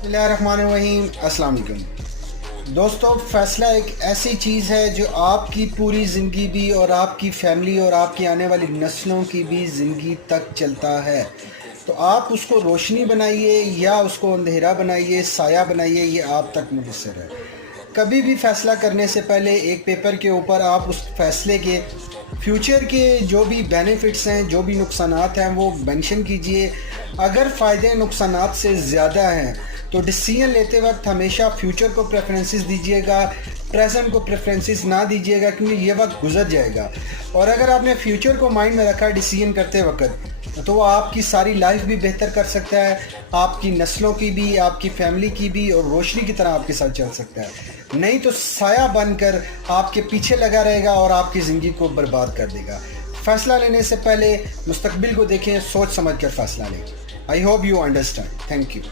बिस्मिल्लाहिर्रहमानिर्रहीम। अस्सलाम वालेकुम दोस्तों, फ़ैसला एक ऐसी चीज़ है जो आपकी पूरी ज़िंदगी भी और आपकी फैमिली और आपकी आने वाली नस्लों की भी ज़िंदगी तक चलता है। तो आप उसको रोशनी बनाइए या उसको अंधेरा बनाइए, साया बनाइए, ये आप तक मुनहसर है। कभी भी फ़ैसला करने से पहले एक पेपर के ऊपर आप उस फ़ैसले के फ्यूचर के जो भी बेनिफिट्स हैं, जो भी नुकसानात हैं, वो मेंशन कीजिए। अगर फ़ायदे नुकसानात से ज़्यादा हैं तो डिसीजन लेते वक्त हमेशा फ्यूचर को प्रेफरेंसेस दीजिएगा, प्रेजेंट को प्रेफरेंसेस ना दीजिएगा, क्योंकि ये वक्त गुजर जाएगा। और अगर आपने फ्यूचर को माइंड में रखा डिसीजन करते वक्त, तो वो आपकी सारी लाइफ भी बेहतर कर सकता है, आपकी नस्लों की भी, आपकी फैमिली की भी, और रोशनी की तरह आपके साथ चल सकता है। नहीं तो साया बनकर आपके पीछे लगा रहेगा और आपकी ज़िंदगी को बर्बाद कर देगा। फ़ैसला लेने से पहले मुस्तकबिल को देखें, सोच समझ कर फ़ैसला लें। I hope you understand. Thank you.